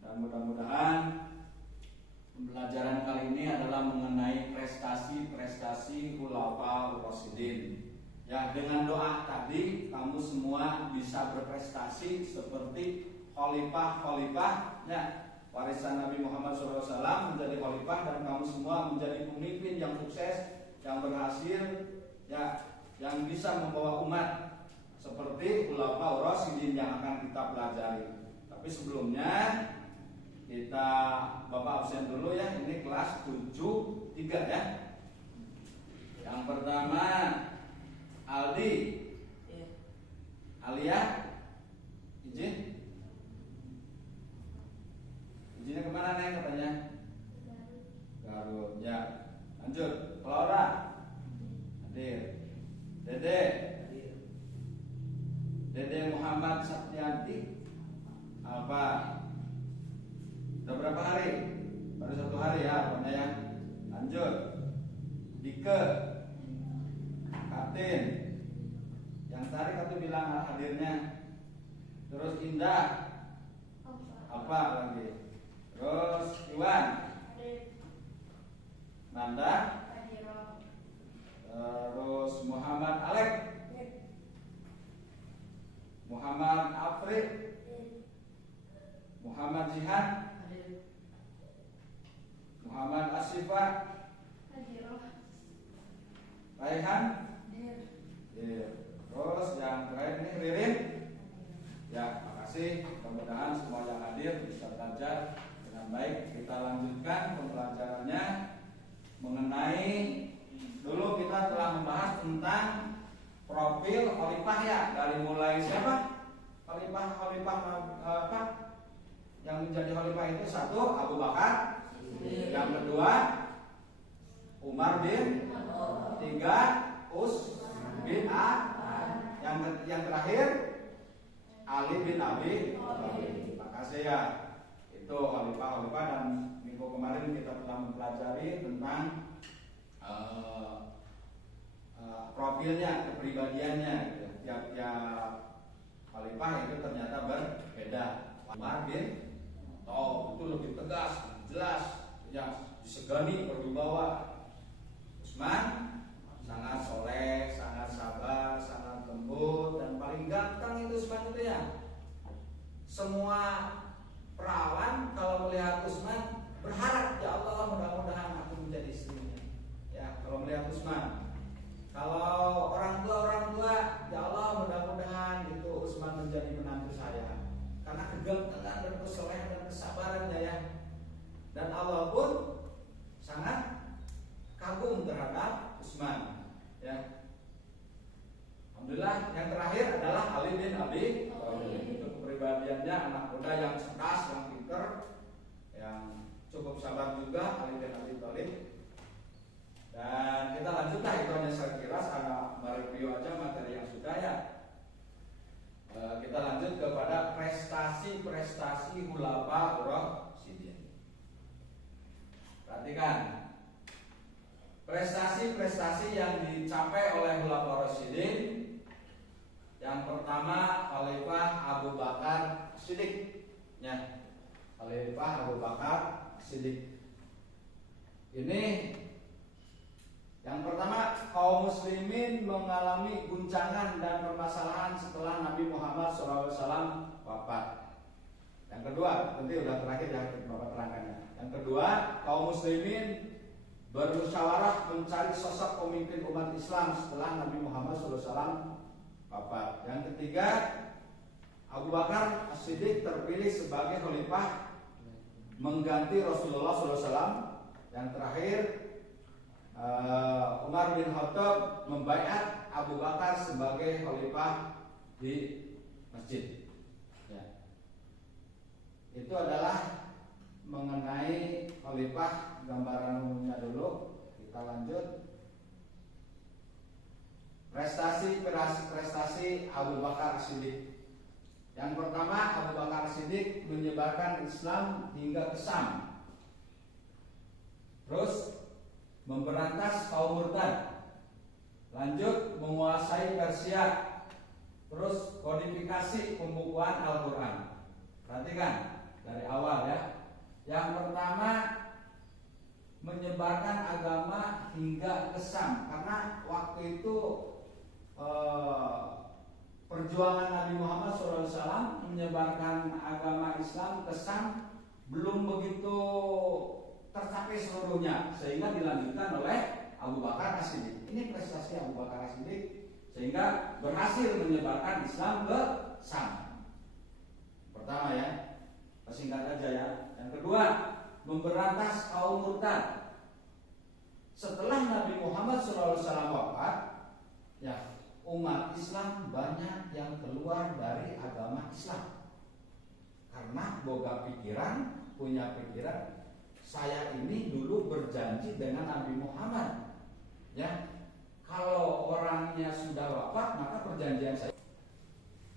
Dan mudah-mudahan pembelajaran kali ini adalah mengenai prestasi-prestasi Khulafaur Rasyidin. Ya, dengan doa tadi kamu semua bisa berprestasi seperti khalifah-khalifah ya, warisan Nabi Muhammad SAW menjadi khalifah, dan kamu semua menjadi pemimpin yang sukses, yang berhasil ya, yang bisa membawa umat seperti Khulafaur Rasyidin yang akan kita pelajari. Tapi sebelumnya kita Bapak absen dulu ya, ini kelas 7-3 ya. Yang pertama Aldi, Alia, izin. Izinnya kemana Neng katanya? Garut ya. Lanjut, Flora hadir. Dede Muhammad Saktianti apa? Udah berapa hari? Baru 1 hari ya pokoknya ya. Lanjut, Dike, Katin, yang tadi Katin bilang hadirnya. Terus Indah apa lagi? Terus Iwan, Nanda, terus Muhammad Alek, Muhammad Afrik, Muhammad Jihan, Muhammad Asifah, Raihan, terus yang terakhir ini Ririn. Ya, makasih. Mudah-mudahan semua yang hadir bisa belajar dengan baik. Kita lanjutkan pembelajarannya mengenai, dulu kita telah membahas tentang profil khalifah ya, dari mulai siapa? Khalifah apa? Yang menjadi khalifah itu 1 Abu Bakar, yang kedua Umar bin, 3 Us bin Affan, yang terakhir Ali bin Abi Thalib. Makasih ya. Itu khalifah-khalifah, dan minggu kemarin kita telah mempelajari tentang profilnya, kepribadiannya gitu. Tiap khalifah itu ternyata berbeda. Umar bin itu lebih tegas, jelas, yang disegani, berwibawa. Utsman sangat soleh, sangat sabar, sangat lembut, dan paling ganteng itu Utsman itu ya. Semua perawan kalau melihat Utsman berharap, ya Allah mudah-mudahan aku menjadi istrinya. Ya, kalau melihat Utsman. Kalau orang tua, ya Allah mudah-mudahan itu Utsman menjadi menantu saya. Karena kegantengan dan kesolehan dan kesabarannya ya. Dan Allah pun sangat kagum terhadap Utsman. Ya. Alhamdulillah, yang terakhir adalah Ali bin Abi Thalib. Itu kepribadiannya anak muda yang cerdas, yang pintar, yang cukup sabar juga, Ali bin Abi Thalib. Dan kita lanjutlah, itu hanya sekilas karena mereview aja materi yang sudah ya. Kita lanjut kepada prestasi-prestasi Khulafaur Rasyidin. Perhatikan prestasi-prestasi yang dicapai oleh Khulafaur Rasyidin. Yang pertama Khalifah Abu Bakar Siddiq ya. Khalifah Abu Bakar Siddiq ini yang pertama, kaum muslimin mengalami guncangan dan permasalahan setelah Nabi Muhammad SAW wafat. Yang kedua, nanti udah terakhir ya Bapak terangkannya. Yang kedua, kaum muslimin bermusyawarah mencari sosok pemimpin umat Islam setelah Nabi Muhammad SAW wafat. Yang ketiga, Abu Bakar As-Siddiq terpilih sebagai khalifah mengganti Rasulullah SAW. Yang terakhir, Umar bin Khattab membaiat Abu Bakar sebagai khalifah di masjid. Ya. Itu adalah mengenai khalifah, gambaran umumnya dulu. Kita lanjut. Prestasi Abu Bakar Siddiq. Yang pertama, Abu Bakar Siddiq menyebarkan Islam hingga ke Syam. Terus memberantas kaum murtad. Lanjut, menguasai Persia. Terus kodifikasi pembukuan Al-Quran. Perhatikan. dari awal ya. Yang pertama, menyebarkan agama hingga ke Syam, karena waktu itu perjuangan Nabi Muhammad SAW menyebarkan agama Islam ke Syam belum begitu tercapai seluruhnya, sehingga dilanjutkan oleh Abu Bakar As-Siddiq. Ini prestasi Abu Bakar As-Siddiq, sehingga berhasil menyebarkan Islam ke Syam. Pertama ya, singkat aja ya. Yang kedua, memberantas kaum murtad. Setelah Nabi Muhammad SAW wafat, ya, umat Islam banyak yang keluar dari agama Islam karena punya pikiran, saya ini dulu berjanji dengan Nabi Muhammad, ya, kalau orangnya sudah wafat maka perjanjian saya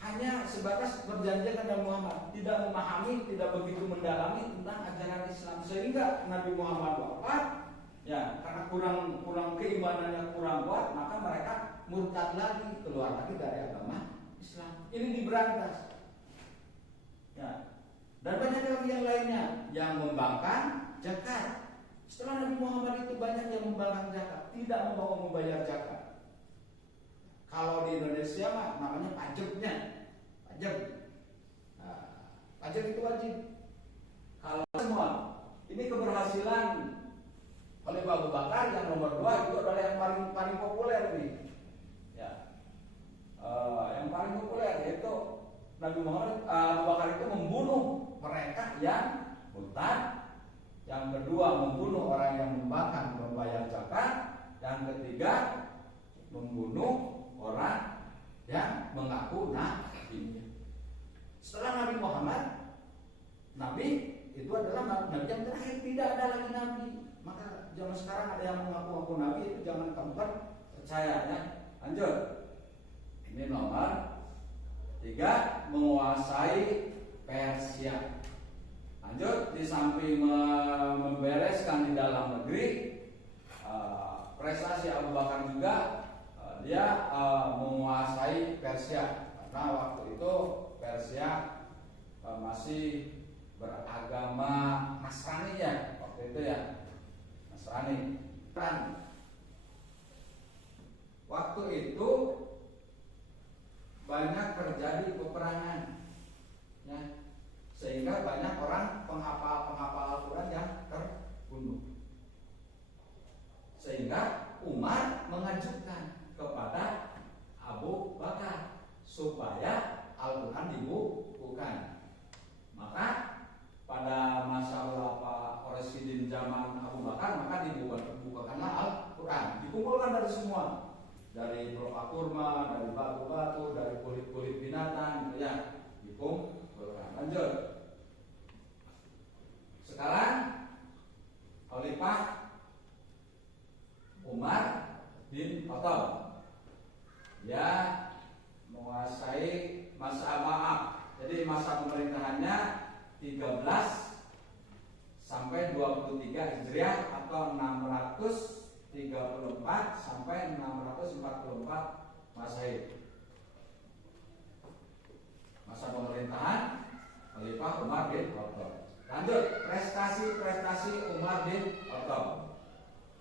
hanya sebatas perjanjian dengan Muhammad, tidak memahami, tidak begitu mendalami tentang ajaran Islam, sehingga Nabi Muhammad wafat, ya, karena kurang keimanannya kurang kuat, maka mereka murtad lagi, keluar lagi dari agama Islam. Ini diberantas, ya. Dan banyak lagi yang lainnya yang membangkang zakat. Setelah Nabi Muhammad itu banyak yang membangkang zakat, tidak mau membayar zakat. Kalau di Indonesia mah namanya pajaknya, pajak. Nah, pajak itu wajib. Kalau semua ini keberhasilan oleh Abu Bakar yang nomor 2 itu adalah yang paling populer nih. Ya, yang paling populer yaitu Nabi Muhammad Abu Bakar itu membunuh mereka yang murtad. Yang kedua, membunuh orang yang membangkang membayar zakat. Yang ketiga, membunuh orang yang mengaku nabi. Setelah Nabi Muhammad, Nabi itu adalah Nabi yang terakhir, tidak ada lagi Nabi. Maka zaman sekarang ada yang mengaku Nabi, itu jangan kamu percaya ya. Lanjut. Ini nomor 3, menguasai Persia. Lanjut, di samping membereskan di dalam negeri, prestasi Abu Bakar juga dia menguasai Persia, karena waktu itu Persia masih beragama Nasrani ya, waktu itu ya, Nasrani. Waktu itu banyak terjadi peperangan, ya, sehingga banyak orang penghafal Al-Quran yang terbunuh. Sehingga Umar mengajukan kepada Abu Bakar supaya Al-Quran dibukukan. Maka pada masa Khulafa Rasyidin zaman Abu Bakar, maka dibukakanlah Al-Quran, dikumpulkan dari semua, dari pelepah kurma, dari batu-batu, dari kulit-kulit binatang, ya, dikumpulkan. Lanjut. Sekarang Khalifah Umar bin Khattab, ya, menguasai jadi masa pemerintahannya 13 sampai 23 Hijriah atau 634 sampai 644 Masehi. Masa pemerintahan Khalifah Umar bin Khattab. Lanjut, prestasi Umar bin Khattab: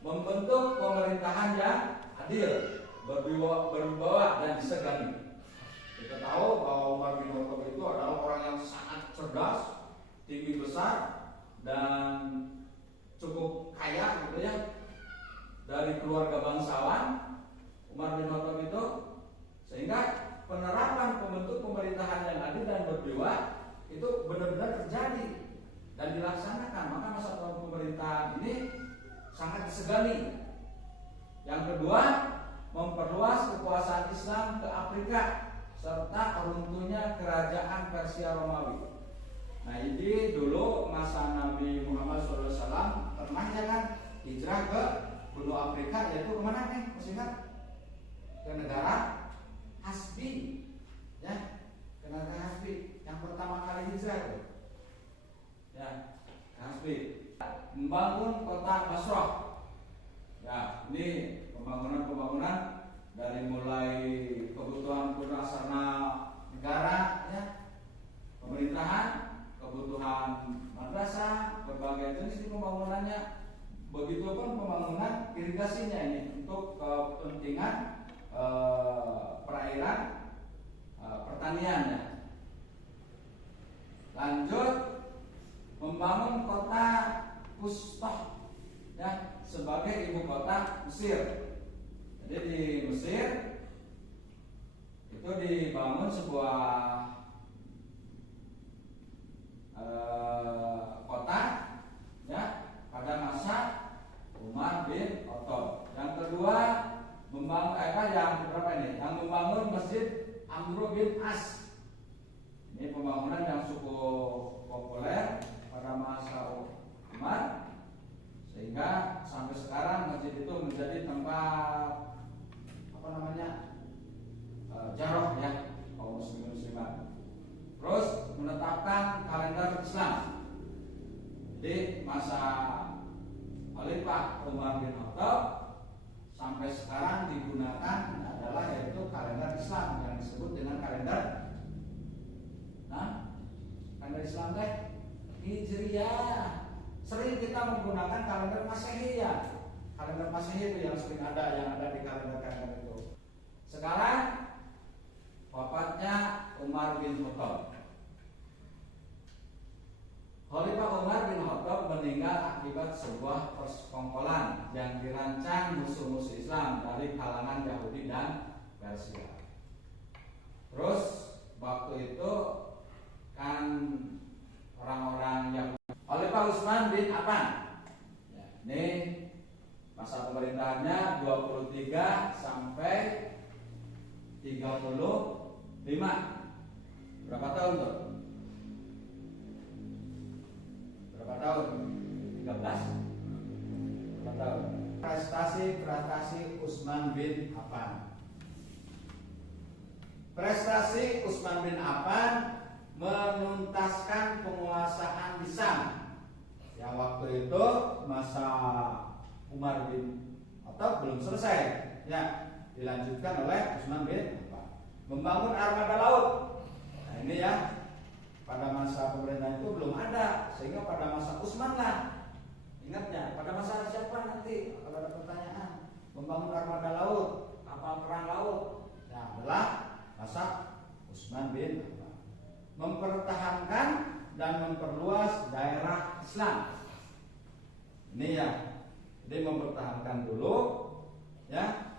membentuk pemerintahan yang adil, berwibawa dan disegani. Kita tahu bahwa Umar bin Khattab itu adalah orang yang sangat cerdas, tinggi besar, dan cukup kaya gitu ya. Dari keluarga bangsawan Umar bin Khattab itu, sehingga penerapan pembentuk pemerintahan yang adil dan berwibawa itu benar-benar terjadi dan dilaksanakan. Maka masa pemerintahan ini sangat disegani. Yang kedua, memperluas kekuasaan Islam ke Afrika serta runtuhnya kerajaan Persia Romawi. Nah, ini dulu masa Nabi Muhammad SAW pernah ya kan hijrah ke benua Afrika, yaitu kemana nih? Masih ingat? Ke negara Hasbi, ya, ke negara Hasbi yang pertama kali hijrah itu, ya, Hasbi. Membangun kota Basrah. Ya, ini pembangunan dari mulai kebutuhan prasarana negara, ya, pemerintahan, kebutuhan berbagai jenis pembangunannya. Begitupun pembangunan irigasinya ini untuk kepentingan perairan, pertaniannya. Lanjut, membangun kota Kustoh ya sebagai ibu kota Mesir. Jadi di Mesir itu dibangun sebuah kota ya pada masa Umar bin Khattab. Yang kedua membangun yang berapa ini? Yang membangun Masjid Amr bin As. Ini pembangunan yang cukup populer pada masa Umar, sehingga sampai sekarang masjid itu menjadi tempat jaroh ya kaum muslimat. Terus menetapkan kalender Islam. Jadi masa Khalifah Umar bin Khattab sampai sekarang digunakan adalah yaitu kalender Islam yang disebut dengan kalender Islam Hijriyah. Sering kita menggunakan kalender Masehi ya. Kalender Masehi itu yang sering ada di kalender itu. Sekarang wafatnya Umar bin Khattab. Khalifah Umar bin Khattab meninggal akibat sebuah persekongkolan yang dirancang musuh-musuh Islam dari kalangan Yahudi dan Persia. Terus waktu itu kan orang-orang yang Khalifah Utsman bin Affan ya, ini masa pemerintahannya 23 sampai 35. Berapa tahun tuh? Berapa tahun? 13. Berapa tahun? Prestasi Utsman bin Affan. Prestasi Utsman bin Affan menuntaskan penguasaan di Syam yang waktu itu masa Umar bin Khattab belum selesai ya, dilanjutkan oleh Utsman bin Affan. Membangun armada laut. Nah ini ya, pada masa pemerintahan itu belum ada, sehingga pada masa Utsman lah. Ingatnya, pada masa siapa nanti kalau ada pertanyaan, membangun armada laut, kapal perang laut. Nah adalah masa Utsman bin Affan. Mempertahankan dan memperluas daerah Islam. Ini ya, jadi mempertahankan dulu ya.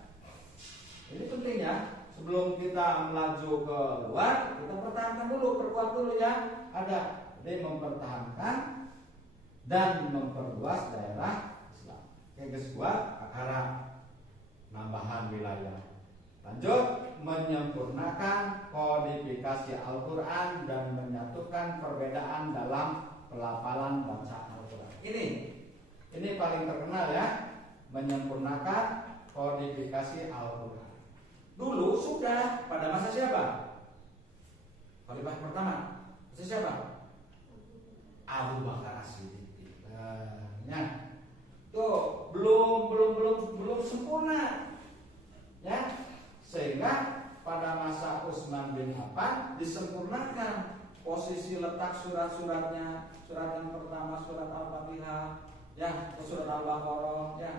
Ini penting ya. Sebelum kita melaju ke luar, kita pertahankan dulu, perkuat dulu yang ada. Jadi mempertahankan dan memperluas daerah Islam. Yang kedua, akara nambahan wilayah. Lanjut, menyempurnakan kodifikasi Al-Quran dan menyatukan perbedaan dalam pelafalan baca Al-Quran. Ini paling terkenal ya, menyempurnakan kodifikasi Al-Quran. Dulu sudah pada masa siapa? Khalifah pertama. Masa siapa? Abu Bakar As-Siddiq. Nah, tuh belum sempurna. Ya. Sehingga pada masa Utsman bin Affan disempurnakan posisi letak surat-suratnya. Surat yang pertama surat Al-Fatihah, ya, surat Al-Baqarah, ya,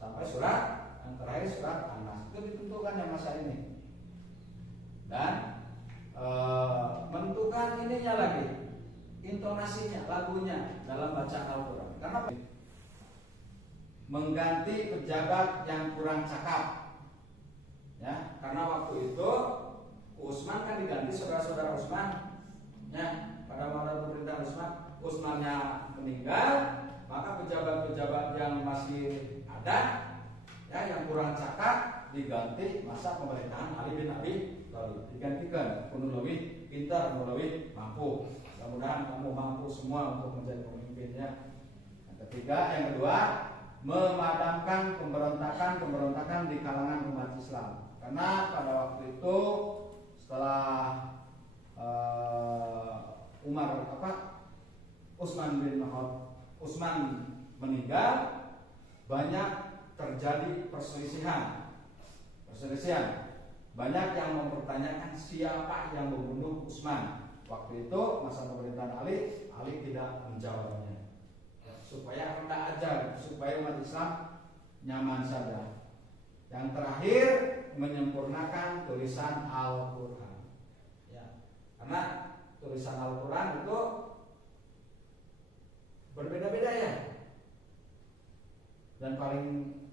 sampai surat yang terakhir surat An-Nas. Itu ditentukan yang masa ini. Dan menentukan ininya lagi, intonasinya, lagunya dalam baca Al-Quran. Karena mengganti pejabat yang kurang cakap. Ya, karena waktu itu Utsman kan diganti saudara-saudara Utsman. Ya, pada masa pemerintahan Utsmannya meninggal, maka pejabat-pejabat yang masih ada, ya, yang kurang cakap diganti masa pemerintahan Ali bin Abi Thalib. Digantikan penuh lebih pintar, penuh lebih mampu. Mudah-mudahan kamu mampu semua untuk menjadi pemimpinnya. Yang kedua, memadamkan pemberontakan di kalangan umat Islam. Karena pada waktu itu setelah Utsman meninggal, banyak terjadi perselisihan. Banyak yang mempertanyakan siapa yang membunuh Utsman. waktu itu masa pemerintahan Ali tidak menjawabnya, supaya rendah aja, supaya umat Islam nyaman saja. Yang terakhir menyempurnakan tulisan Al-Quran, ya, karena tulisan Al-Quran itu berbeda-beda ya. Dan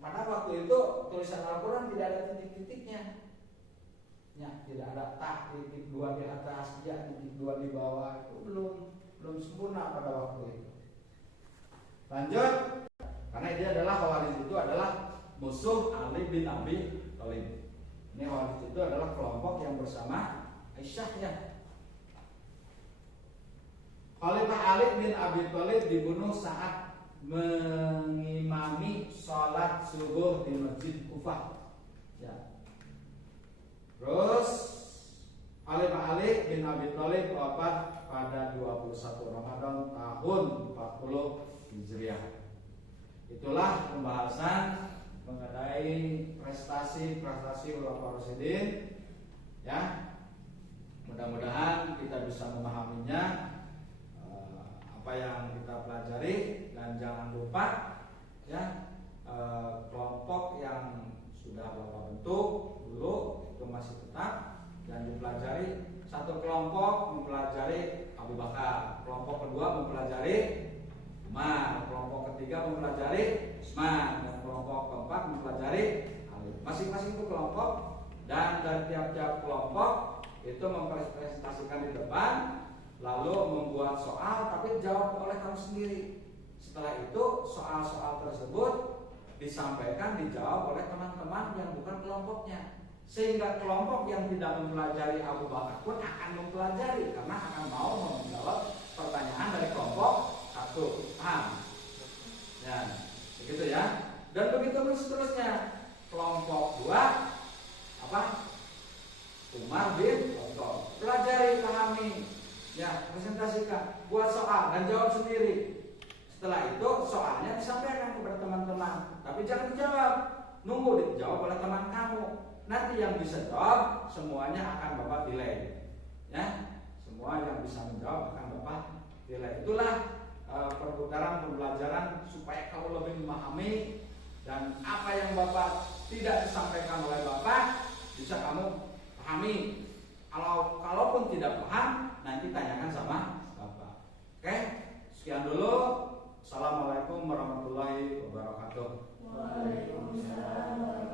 pada waktu itu tulisan Al-Quran tidak ada titik-titiknya. Ya, tidak ada titik 2 di atas, ya, titik 2 di bawah. Itu belum sempurna pada waktu itu. Lanjut, karena dia adalah Khawarij, itu adalah musuh Ali bin Abi Thalib. Ini Khawarij itu adalah kelompok yang bersama Aisyah ya. Khalifah Ali bin Abi Thalib dibunuh saat mengimami sholat subuh di Masjid Kufah. Ya. Terus Khalifah Ali bin Abi Thalib wafat pada 21 Ramadan tahun 40 Hijriah. Itulah pembahasan mengenai prestasi ulama Rasyidin. Ya. Mudah-mudahan kita bisa memahaminya, apa yang kita pelajari, dan jangan lupa ya, kelompok yang sudah Bapak bentuk dulu itu masih tetap dan dipelajari. Satu kelompok mempelajari Abu Bakar, kelompok kedua mempelajari Umar, kelompok ketiga mempelajari Utsman, dan kelompok keempat mempelajari Ali. Masing-masing itu kelompok, dan dari tiap-tiap kelompok itu mempresentasikan di depan, lalu membuat soal tapi dijawab oleh kamu sendiri. Setelah itu soal-soal tersebut dijawab oleh teman-teman yang bukan kelompoknya, sehingga kelompok yang tidak mempelajari Abu Bakar pun akan mempelajari karena akan mau menjawab pertanyaan dari kelompok satu. Paham? Ya, begitu ya. Dan begitu seterusnya. Kelompok 2 apa? Umar bin Khattab. Pelajari, pahami. Ya, presentasikan, buat soal dan jawab sendiri. Setelah itu soalnya disampaikan kepada teman-teman, tapi jangan dijawab, nunggu dijawab oleh teman kamu. Nanti yang bisa jawab semuanya akan Bapak nilai. Ya, semua yang bisa menjawab akan Bapak nilai. Itulah perputaran pembelajaran supaya kamu lebih memahami, dan apa yang Bapak tidak disampaikan oleh Bapak bisa kamu pahami. Kalaupun tidak paham, nanti tanyakan sama Bapak. Oke, sekian dulu. Assalamualaikum warahmatullahi wabarakatuh. Waalaikumsalam.